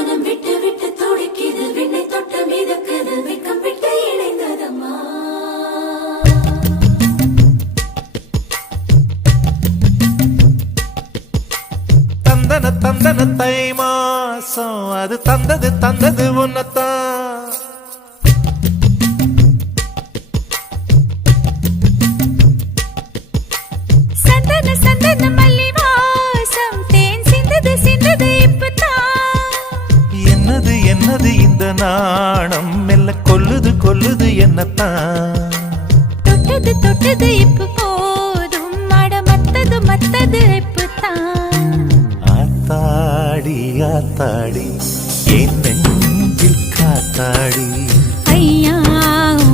மனம் விட்டு விட்டு துடிக்குது விண்ணை தொட்டு மிதக்குது வெக்கம் விட்டு இணைந்ததம்மா தந்தன தந்தன தை மாசம் அது தந்தது உன்னத்தான் என்னது இந்த நாணம் மெல்ல கொல்லுது என்னத்தான் தொட்டது இப்ப போதும் மட மத்தது இப்பதான் ஆத்தாடி என் நெஞ்சில் காத்தாடி